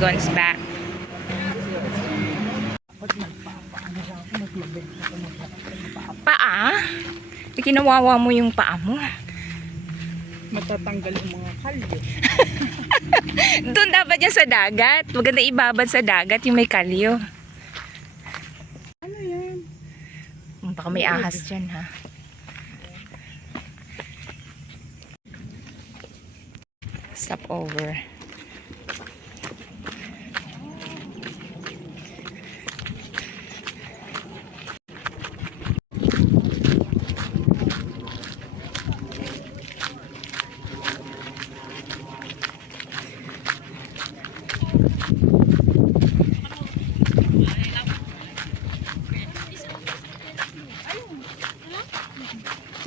Dragon's Back. Paa? Kinawawa mo yung paa mo. Matatanggal yung mga kalyo. Doon dapat yan sa dagat. Maganda ibabad sa dagat yung may kalyo. Ano yan? Baka may ahas dyan ha. Stop over.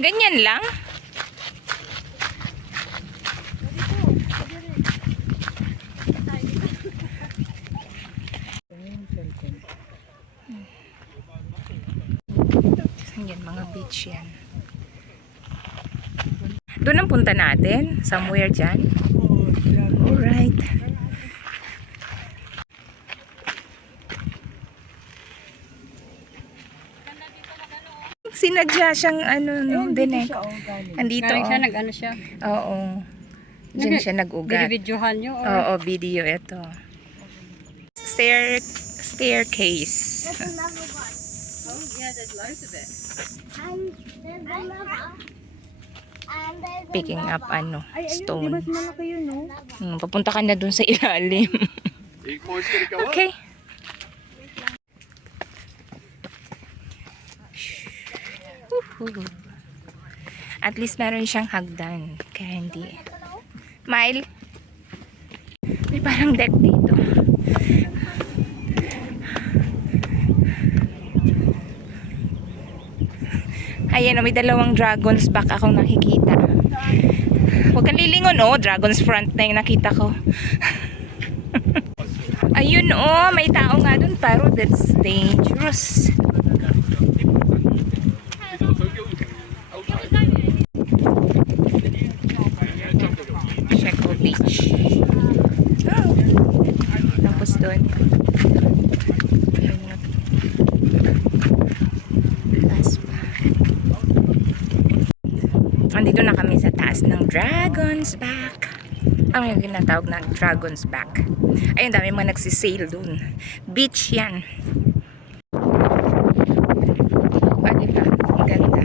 Ganyan lang? Yan, mga beach yan. Doon ang punta natin? Somewhere dyan? Alright. Sinadya siyang ano, no? Dinek. Andito. Galing siya, nag-ano siya. Oo. Diyan siya nag-ugat. Binibidyohan nyo? Or... Oo, video ito. Staircase. Oh, yeah, there's loads of it. Picking up ano, Ay, ayun, stone. di ba malaki yun, no? Papunta ka na dun sa ilalim. Okay. Woohoo. At least meron siyang hagdan. Kaya hindi. Mile. May parang deck dito. Ayan, may dalawang dragon's back akong nakikita. Huwag kang lilingon, oh. Dragon's front na yung nakita ko. Ayun, oh. May tao nga dun, pero that's dangerous. Checo Beach. Oh. Tapos dun. Taas pa. Andito na kami sa taas ng Dragon's Back. Ang yung ginatawag na Dragon's Back. Ayun, dami mga nagsisail dun. Beach yan. Ah, diba? Ang ganda.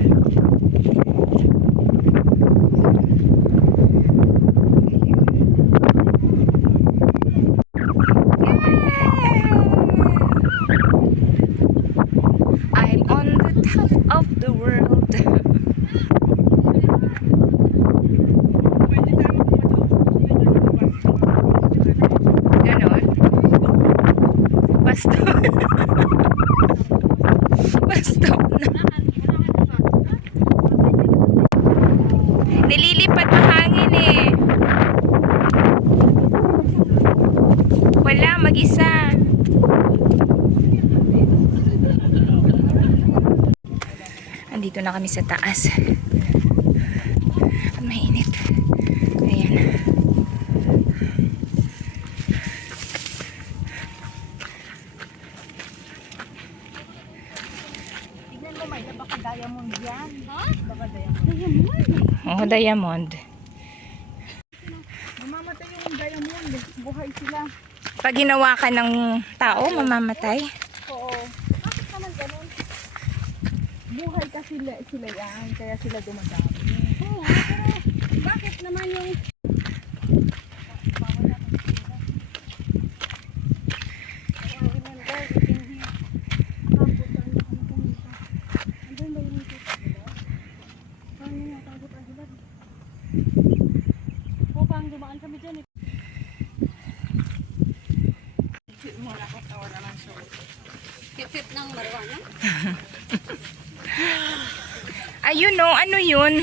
I'm on the top of the world. Ganon. Basta. Basta na. Nililipat ang hangin eh. Wala, mag-isa. Andito na kami sa taas. Ang mainit. Ayan. Tignan mo, may baka diamond yan. Ha? Baka diamond. Oh, diamond. Mamamatay yung diamond. Buhay sila. Pag ginawa ka ng tao, mamamatay. Oo. Bakit naman ganun? Buhay kasi sila yan. Kaya sila dumadami. Oo. Pero bakit naman yung... dumaan kami dyan eh. Kipit ng marijuana? Ayun no, ano yun?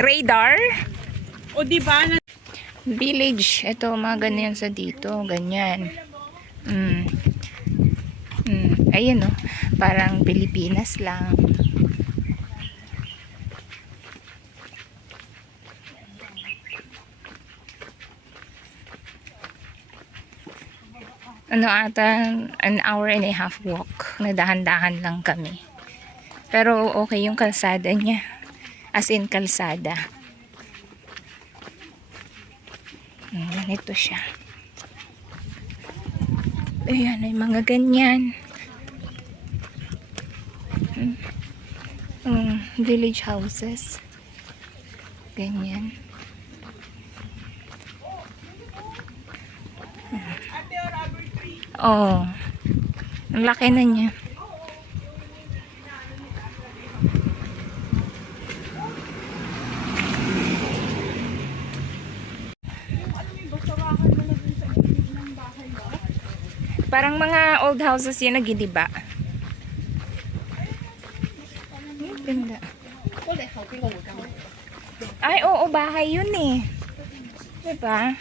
Radar? O diba? Village. Ito, mga ganyan sa dito. Ganyan. Ayun no. Parang Pilipinas lang. ano ata, an hour and a half walk. Nadahan-dahan lang kami. Pero okay yung kalsada niya. As in kalsada. Ganito siya. Ayan, ay mga ganyan. Village houses. Ganyan. Oh. Ang laki na niya. Parang mga old houses yan nagidiba. Ganda. Ay, oo, bahay yun eh. Diba?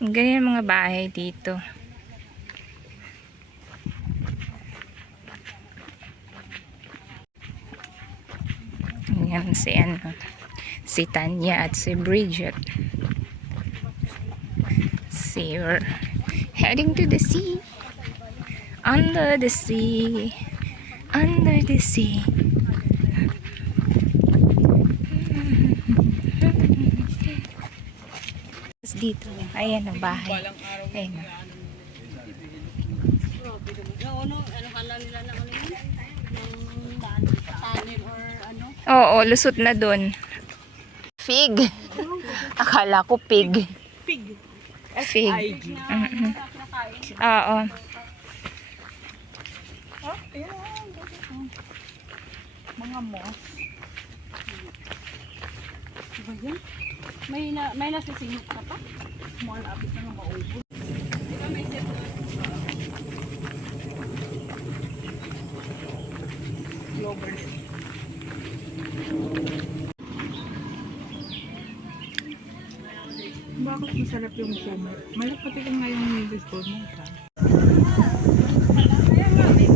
Ganyan mga bahay dito. Ayan si Tanya at si Bridget. We're heading to the sea. Under the sea. Under the sea. Dito. Ayan ang bahay. Ayan. Oo, lusot na dun. Fig. Akala ko pig. Pig. Fig. Oo. Mga moss. Diba yan? May nasisingit ka pa? Mga lapit na maubos. Diba may set Global. Bakit masarap yung summer? Malapati ka nga yung gusto mo. Ayan nga, may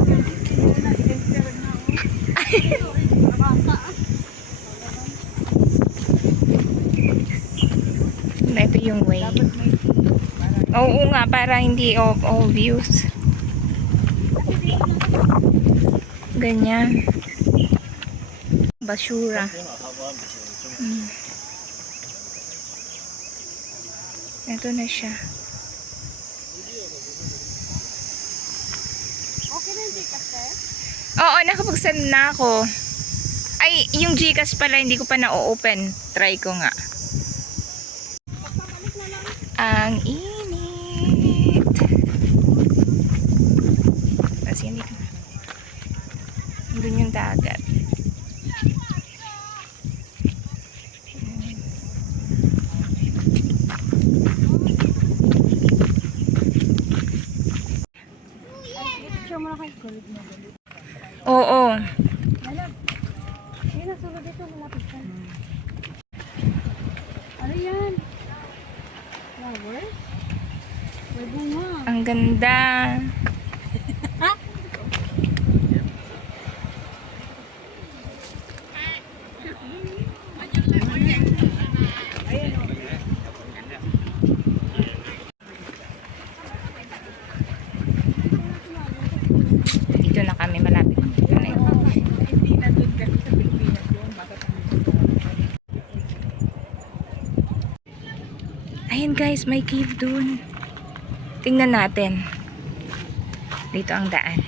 ito yung way. Oo nga, para hindi all views. Ganyan. Basura. Ito na siya. Okay na yung Gcash eh? Oo, nakapag-send na ako. Ay, yung Gcash pala, hindi ko pa na-open. Try ko nga. Ang init. Kasi hindi ko. Doon yung dagat. Oo. Yan ang sulod dito, malapit ka. Ano yan? Flowers? May bunga. Ang ganda. Dito na kami malapit. Hindi na doon kasi sa Pilipinas yun. Bakit Ayan guys, may cave dun. Tingnan natin. Dito ang daan.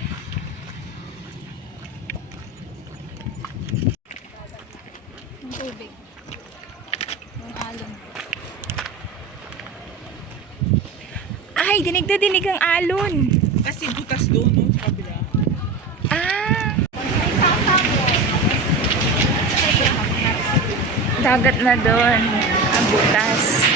yung tubig? Yung alon. Ay, dinig na dinig ang alon. Kasi butas doon, no? Sa kabila. Ah, dagat na doon. Ang butas.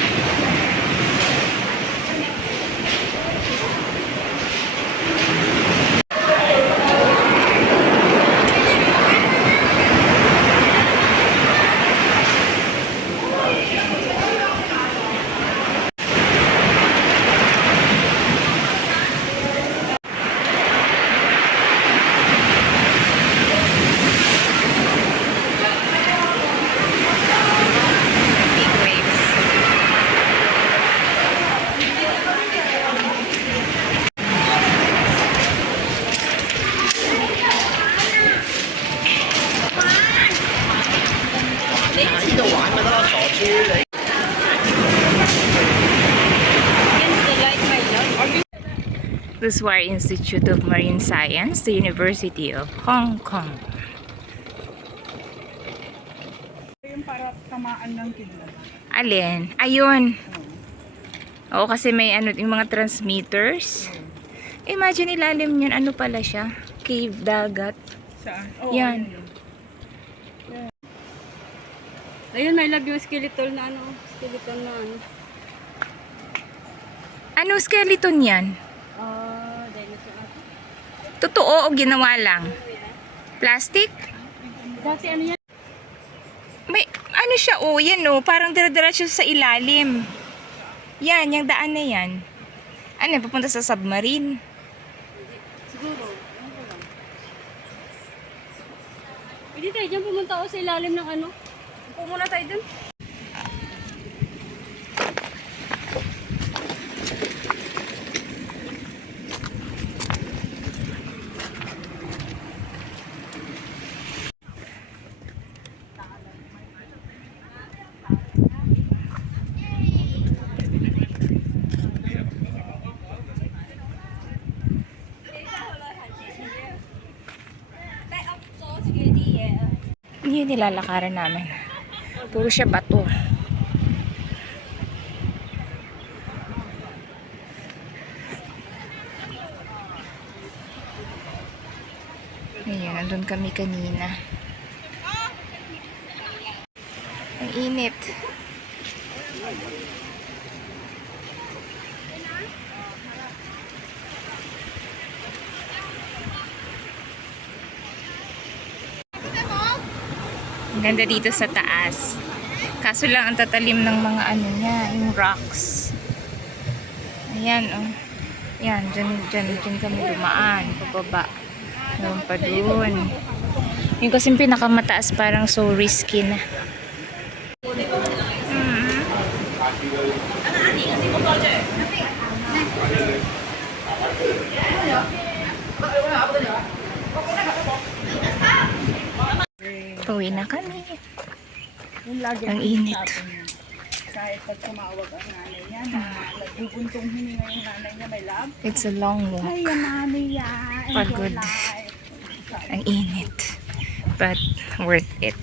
The Swire Institute of Marine Science, the University of Hong Kong. Yung para tamaan ng kidlat. Alin? Ayun. Oo, kasi may ano, yung mga transmitters. Imagine ilalim niyan, ano pala siya? Cave, dagat. Saan? Oo, Yan. yun. Ayun, may love yung skeleton na ano. Skeleton na ano. Ano skeleton yan? Dinosaur ata. Totoo o ginawa lang? Plastic? Dati ano yan? May, ano siya, oh, yan oh, parang dire-diretso sa ilalim. Yan, yung daan na yan. Ano, papunta sa submarine? Siguro. Ano ko lang. Pwede tayo dyan pumunta ako sa ilalim ng ano. Upo muna tayo dun. Yun yung nilalakaran namin. Puro siya bato. Ayan, nandun kami kanina. Ang init. Ang ganda dito sa taas. Kaso lang ang tatalim ng mga ano niya, yung rocks. Ayan, oh. Yan, dyan kami dumaan. Pababa. Meron pa dun. Yung kasing pinakamataas parang so risky na. Pauwi na kami. Yung lagi Ang ang init. sabi niya. Kahit pag tumawag ang nanay niya, na nagbubuntong hininga yung nanay niya, may love. It's a long walk. Ay, yung nanay niya. Enjoy Pagod. life. Ang init. But worth it.